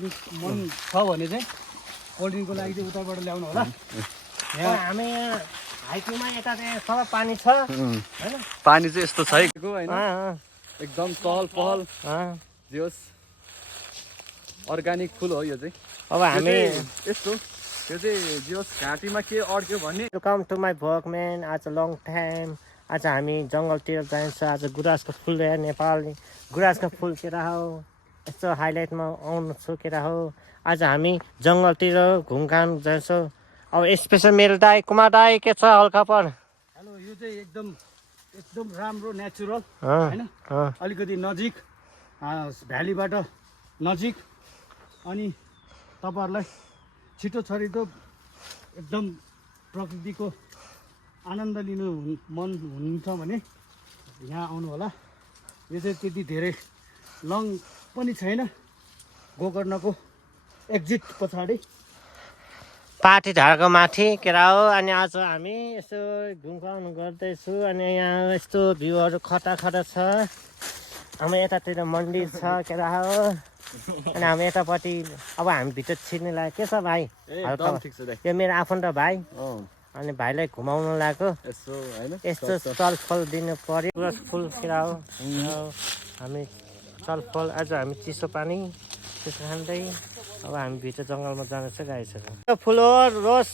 मन छ भने चाहिँ कोल्ड ड्रिङ्कको लागि चाहिँ उताबाट ल्याउनु होला। हामी हाइकिङमा यता चाहिँ सबै पानी छ हैन, पानी चाहिँ यस्तो छ हैन, एकदम चहल पहल जोस अर्गानिक फुल हो यो चाहिँ। अब हामी यस्तो यो चाहिँ जोस घाँटीमा के अड्क्यो भने welcome to my vlog man. आज लङ टाइम आज हामी जङ्गलतिर जान्छ। आज गुराँसको फुल नेपाली गुराँसको फुल केरा हो, यस्तो हाइलाइटमा आउनु छु केरा हो। आज हामी जङ्गलतिर घुमघाम जान्छौँ। अब स्पेसल मेरो दाई कुमार दाई के छ हल्कापर? हेलो, यो चाहिँ एकदम राम्रो नेचुरल हैन, अलिकति नजिक भ्यालीबाट नजिक, अनि तपाईहरुलाई छिटो छरिटो एकदम प्रकृतिको आनन्द लिनु मन हुनुहुन्छ भने यहाँ आउनु होला। यो चाहिँ त्यति धेरै लङ पनि छैन, गोकर्णको एक्जिट पछाडि पार्टी ढाडको माथि केरा हो। अनि आज हामी यसो घुमघाम गर्दैछु अनि यहाँ यस्तो भ्यूहरू खटा खटा छ। हाम्रो यतातिर मन्दिर छ केरा हो, अनि हाम्रो यतापट्टि अब हामी भित्र छिर्ने लाग्यो। के छ भाइ? यो मेरो आफन्त भाइ, अनि भाइलाई घुमाउनु लाग्यो। यस्तो चलफल दिनु पर्यो। गुराँस फुल केरा हो हामी चलफल। आज हामी चिसो पानी त्यसो खाँदै अब हामी भित्र जङ्गलमा जानु चाहिँ गाइसक्यो। यो फुल हो रोज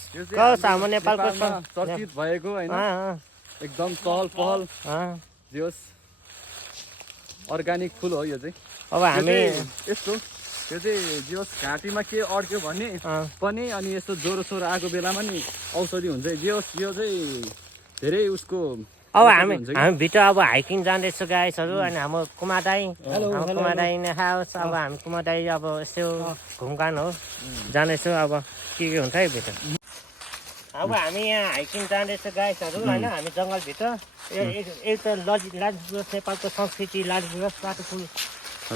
हाम्रो नेपालको चर्चित भएको हैन, एकदम चहल पहल जोस अर्गानिक फुल हो यो चाहिँ। अब हामी यस्तो यो चाहिँ जोस घाँटीमा के अड्क्यो भने पनि, अनि यस्तो ज्वरो सोरो आएको बेलामा नि औषधि हुन्छ। जोस यो चाहिँ धेरै उसको। अब हामी भित्र अब हाइकिङ जाँदैछु गाइसहरू। अनि हाम्रो कुमार दाई नै खाओस्। अब हामी कुमार दाई अब यसो घुमघाम हो जाँदैछु। अब के हुन्छ है भित्र। अब हामी यहाँ हाइकिङ जाँदैछु गाइसहरू होइन, हामी जङ्गलभित्र। एउटा लाजगुराँस नेपालको संस्कृति लाजगुराँस बाटो फुल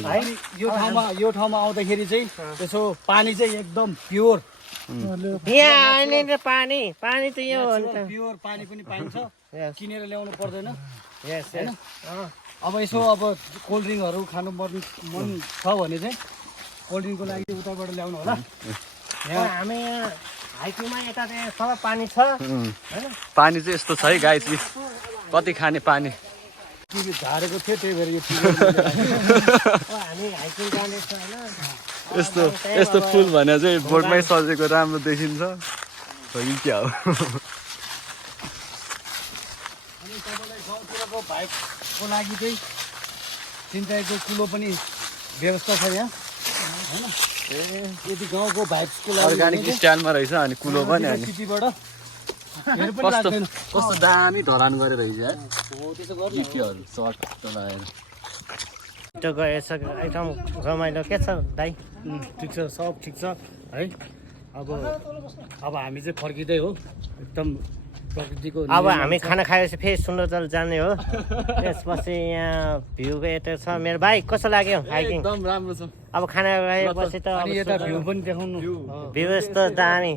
है। यो ठाउँमा आउँदाखेरि चाहिँ यसो पानी चाहिँ एकदम प्योर, यहाँ आउने पानी त यो हो नि त, प्योर पानी पनि पाइन्छ, किनेर ल्याउनु पर्दैन हैन। अब यसो अब कोल्ड ड्रिङ्कहरू खानु मन छ भने चाहिँ कोल्ड ड्रिङ्कको लागि उताबाट ल्याउनु होला। हामी यहाँ हाइकिङमा यता चाहिँ सबै पानी छ हैन, पानी चाहिँ यस्तो छ है गाइस, कति खाने पानी झारेको थियो त्यही भएर यो हामी हाइकिङ जाँदैछौँ होइन। यस्तो यस्तो फुल भने चाहिँ बोर्डमै सजेको राम्रो देखिन्छ कि क्या हो। अनि तपाईँलाई गाउँतिरको भाइको लागि चाहिँ सिँचाइको कुलो पनि व्यवस्था छ यहाँ होइन। यदि गाउँको भाइको लागि अर्गानिक स्टाइलमा रहेछ, अनि कुलो पनि अनि सिटीबाट कस्तो दामी ढलान गरेर रहेछ त्यो गएछ एकदम रमाइलो। के छ दाइ? ठिक छ, सब ठिक छ है। अब हामी चाहिँ फर्किँदै हो एकदम प्रकृतिको। अब हामी खाना खाएपछि फेरि सुन्दरजल जाने हो। त्यसपछि यहाँ भ्यूको यता छ। मेरो भाइ कस्तो लाग्यो हाइकिङ? एकदम राम्रो छ। अब खाना खाएपछि त अनि यता भ्यू पनि देखाउनु। भ्यू यस्तो दामी।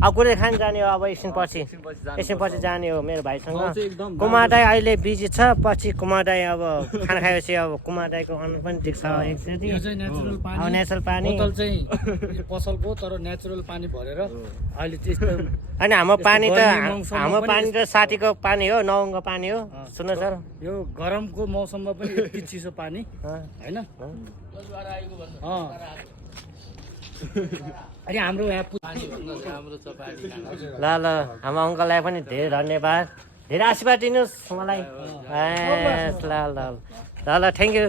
अब कुरे खान जाने हो। अब एकछिनपछि जाने हो मेरो भाइसँग। कुमार दाई अहिले बिजी छ। पछि कुमार दाई अब खाना खाएपछि अब कुमार दाईको अनुहार पनि देख्छ एकचोटि। नेचुरल पानी बोतल चाहिँ पसलको, तर नेचुरल पानी भरेर अहिले त्यस्तो। अनि हाम्रो पानी त साथीको पानी हो, नौङ्गो पानी हो। सुन्नु सर, यो गरमको मौसममा पनि यति चिसो पानी होइन। अनि हाम्रो यहाँ ल हाम्रो अङ्कललाई पनि धेरै धन्यवाद, धेरै आशीर्वाद दिनुहोस् मलाई। ल थ्याङ्क यू।